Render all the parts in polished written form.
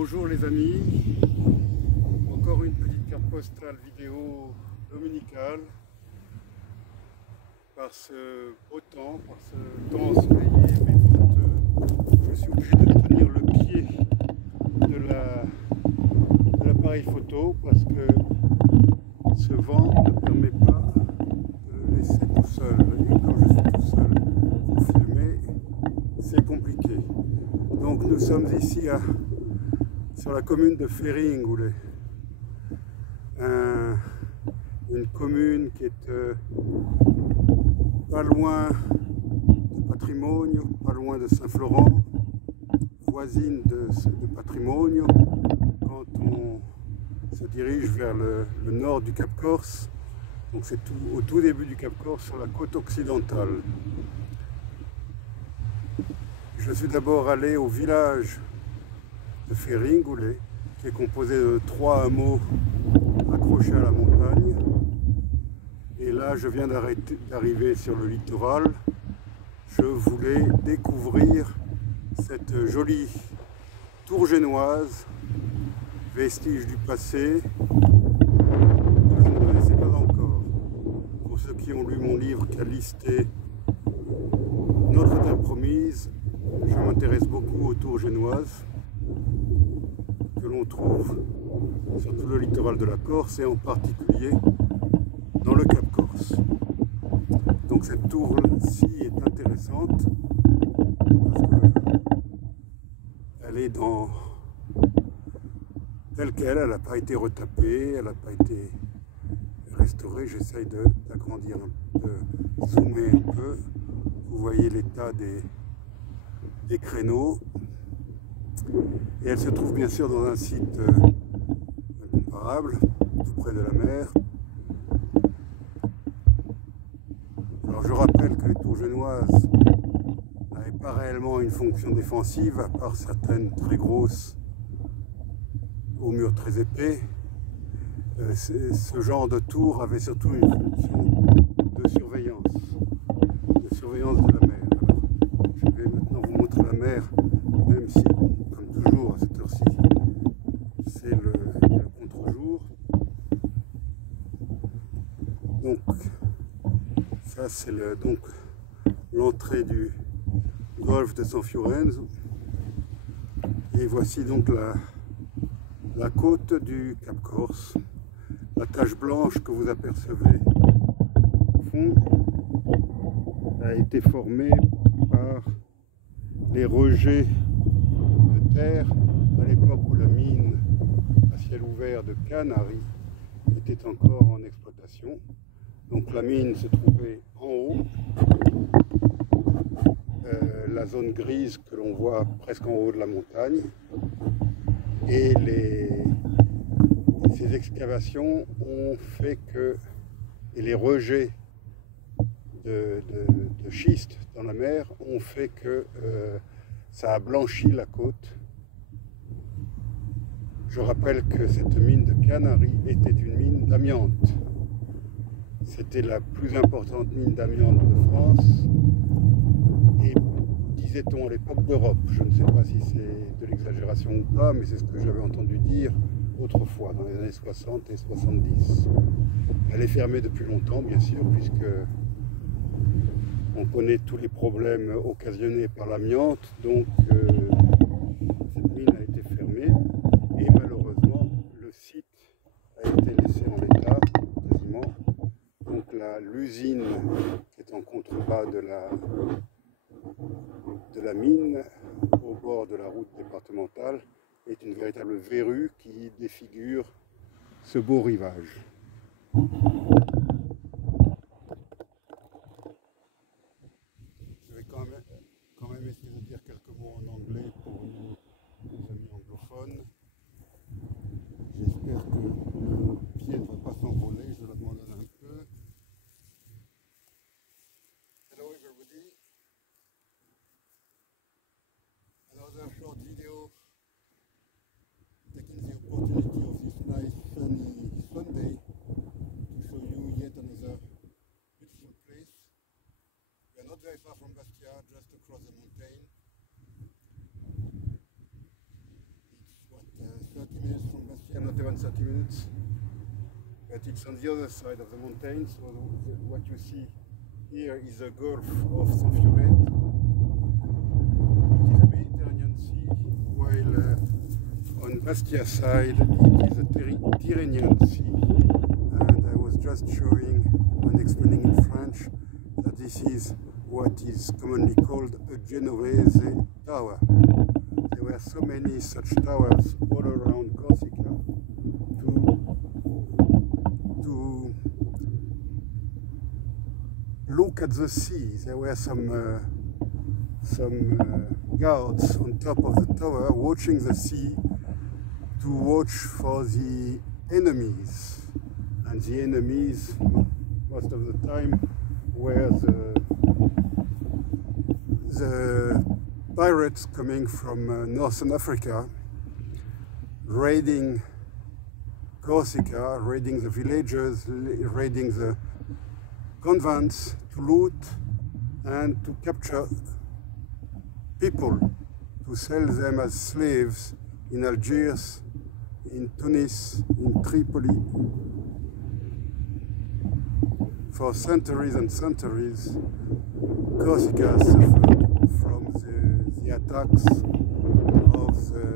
Bonjour les amis, encore une petite carte postale vidéo dominicale. Par ce beau temps, par ce temps ensoleillé mais venteux, je suis obligé de tenir le pied de l'appareil photo parce que ce vent ne permet pas de le laisser tout seul. Et quand je suis tout seul pour filmer, c'est compliqué. Donc nous sommes ici sur la commune de Feringoulé, une commune qui est pas loin de Patrimonio, pas loin de Saint-Florent, voisine de Patrimonio, quand on se dirige vers le nord du Cap Corse. Donc c'est au tout début du Cap Corse, sur la côte occidentale. Je suis d'abord allé au village de Feringoulé, qui est composé de 3 hameaux accrochés à la montagne. Et là, je viens d'arriver sur le littoral. Je voulais découvrir cette jolie tour génoise, vestige du passé, que je ne connaissais pas encore. Pour ceux qui ont lu mon livre Caliste, Notre-Dame promise, je m'intéresse beaucoup aux tours génoises que l'on trouve sur tout le littoral de la Corse et en particulier dans le Cap Corse. Donc cette tour-ci est intéressante parce qu'elle est telle qu'elle, elle n'a pas été retapée, elle n'a pas été restaurée. J'essaye d'agrandir, de zoomer un peu. Vous voyez l'état des créneaux. Et elle se trouve bien sûr dans un site incomparable, tout près de la mer. Alors je rappelle que les tours génoises n'avaient pas réellement une fonction défensive, à part certaines très grosses aux murs très épais. Ce genre de tour avait surtout une fonction de surveillance de la mer. Alors, je vais maintenant vous montrer la mer, même si, comme toujours à cette heure-ci, c'est le contre-jour. Donc, ça c'est l'entrée du golfe de San Fiorenzo. Et voici donc la côte du Cap Corse. La tache blanche que vous apercevez au fond a été formée par les rejets de terre à l'époque où la mine à ciel ouvert de Canary était encore en exploitation. Donc la mine se trouvait en haut, la zone grise que l'on voit presque en haut de la montagne, et ces excavations ont fait que, et les rejets de schiste dans la mer ont fait que ça a blanchi la côte. Je rappelle que cette mine de Canary était une mine d'amiante. C'était la plus importante mine d'amiante de France et, disait-on à l'époque, d'Europe. Je ne sais pas si c'est de l'exagération ou pas, mais c'est ce que j'avais entendu dire autrefois, dans les années 60 et 70. Elle est fermée depuis longtemps, bien sûr, puisque on connaît tous les problèmes occasionnés par l'amiante, donc cette mine a été fermée et malheureusement le site a été laissé en l'état quasiment. Donc l'usine qui est en contrebas de la mine au bord de la route départementale est une véritable verrue qui défigure ce beau rivage. Je vais quand même essayer de dire quelques mots en anglais pour nos amis anglophones. J'espère que le pied ne va pas s'envoler, je l'abandonne un peu. Hello everybody. Another short video taking the opportunity of this nice sunny Sunday to show you yet another beautiful place. We are not very far from Bastia, just across the mountain. It's what, around 30 minutes. But it's on the other side of the mountain, so what you see here is the Gulf of Saint-Fioret. It is a Mediterranean Sea, while on Bastia's side it is a Tyrrhenian Sea. And I was just showing and explaining in French that this is what is commonly called a Genovese tower. There were so many such towers all around Corsica to look at the sea. There were some guards on top of the tower watching the sea to watch for the enemies. And the enemies, most of the time, were the pirates coming from Northern Africa, raiding Corsica, raiding the villages, raiding the convents to loot and to capture people, to sell them as slaves in Algiers, in Tunis, in Tripoli. For centuries and centuries, Corsica suffered from the attacks of the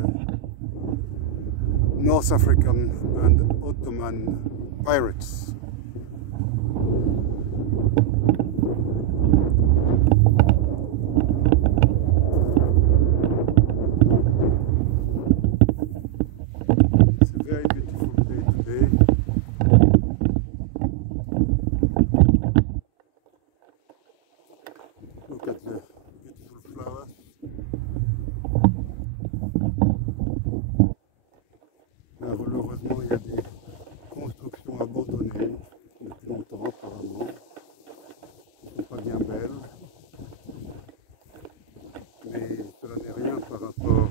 North African and Ottoman pirates. It's a very beautiful day today. Look at the beautiful flowers. Malheureusement, il y a des constructions abandonnées depuis longtemps apparemment. Elles ne sont pas bien belles. Mais cela n'est rien par rapport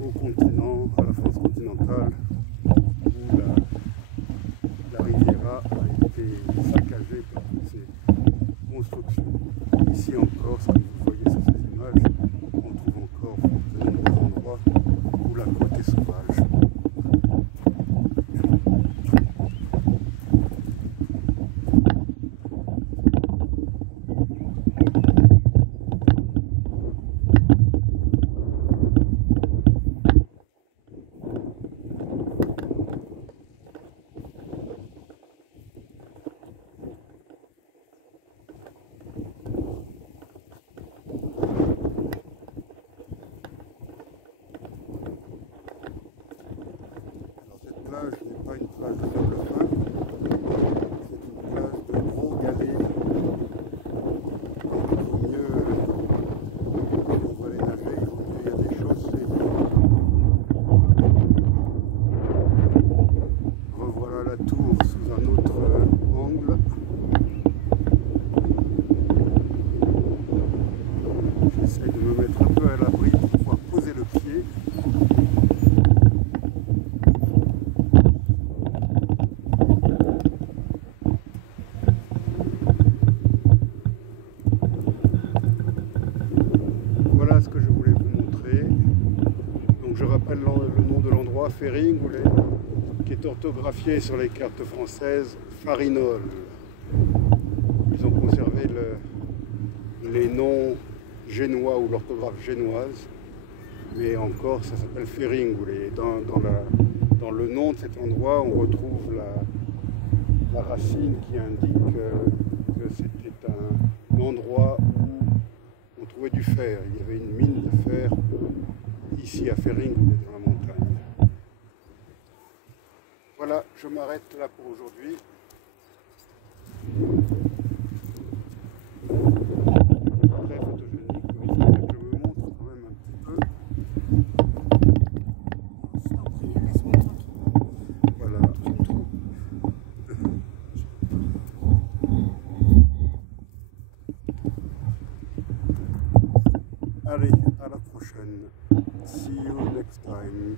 au continent, à la France continentale, où la Riviera a été saccagée par toutes ces construction. Ici encore, comme vous voyez sur ces images, on trouve encore de nombreux endroits où la côte est sauvage. N'est pas une plage de sable fin, c'est une plage de gros galets. Donc il vaut mieux, si on veut aller nager, il vaut mieux y aller chaussé. Revoilà la tour sous un autre angle. J'essaye de me mettre un peu à l'abri pour pouvoir poser le pied. Voilà ce que je voulais vous montrer. Donc je rappelle le nom de l'endroit, Feringoulé, qui est orthographié sur les cartes françaises Farinol. Ils ont conservé les noms génois ou l'orthographe génoise, mais encore ça s'appelle Feringoulé. Dans le nom de cet endroit, on retrouve la racine qui indique que c'était un endroit où on trouvait du fer. Il y avait une mine de fer ici à Feringoulé dans la montagne. Voilà, je m'arrête là pour aujourd'hui. Très photogénique, mais il faudrait que je me montre quand même un petit peu. Je t'en prie, laisse-moi tranquille. Voilà. Allez, à la prochaine. See you next time.